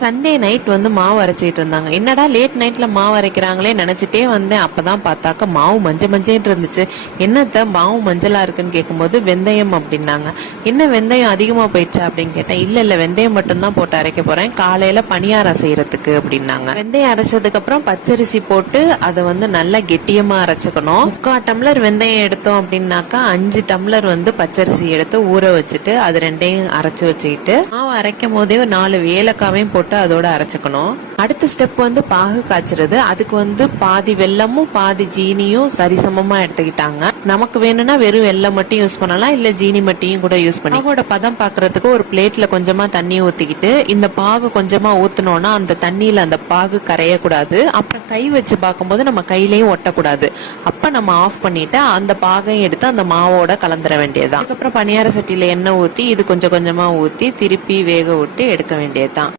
Sunday night மாவு அரைச்சிட்டு இருந்தாங்க. என்னடா லேட் நைட்ல மாவு அரைக்கிறாங்களே நினைச்சிட்டே வந்தேன். அப்பதான் பார்த்தாக்க மாவு மஞ்சள் இருந்துச்சு. என்னத்த மாவு மஞ்சளா இருக்குன்னு கேட்கும்போது வெந்தயம் அப்படின்னாங்க. என்ன வெந்தயம் அதிகமா போயிடுச்சா அப்படின்னு கேட்டேன். இல்ல வெந்தயம் மட்டும்தான் போட்டு அரைக்க போறேன், காலையில பணியாரம் செய்யறதுக்கு அப்படின்னாங்க. வெந்தயம் அரைச்சதுக்கு அப்புறம் பச்சரிசி போட்டு அதை நல்லா கெட்டியமா அரைச்சுக்கணும். 3/4 டம்ளர் வெந்தயம் எடுத்தோம் அப்படின்னாக்கா 5 டம்ளர் பச்சரிசி எடுத்து ஊற வச்சுட்டு அது ரெண்டையும் அரைச்சு வச்சுக்கிட்டு மாவு அரைக்கும் போதே 4 ஏலக்காவையும் போட்டு அதோட அரைச்சுக்கணும். அடுத்த ஸ்டெப் பாகு காய்ச்சறது. அதுக்கு பாதி வெல்லமும் பாதி ஜீனியும் சரிசமமா எடுத்துக்கிட்டாங்க. நமக்கு வேணும்னா வெறும் வெல்லம் மட்டும் யூஸ் பண்ணலாம், இல்ல ஜீனி மட்டும் கூட யூஸ் பண்ணி. பாகோட பதம் பாக்குறதுக்கு ஒரு பிளேட்ல கொஞ்சமா தண்ணி ஊத்திக்கிட்டு இந்த பாகு கொஞ்சமா ஊத்துனோம்னா அந்த தண்ணியில அந்த பாகு கரைய கூடாது. அப்புறம் கை வச்சு பார்க்கும்போது நம்ம கையிலயும் ஒட்டக்கூடாது. அப்ப நம்ம ஆஃப் பண்ணிட்டு அந்த பாகையும் எடுத்து அந்த மாவோட கலந்துர வேண்டியதுதான். அதுக்கப்புறம் பணியார சட்டியில எண்ணெய் ஊத்தி இது கொஞ்சம் கொஞ்சமா ஊத்தி திருப்பி வேக விட்டு எடுக்க வேண்டியதுதான்.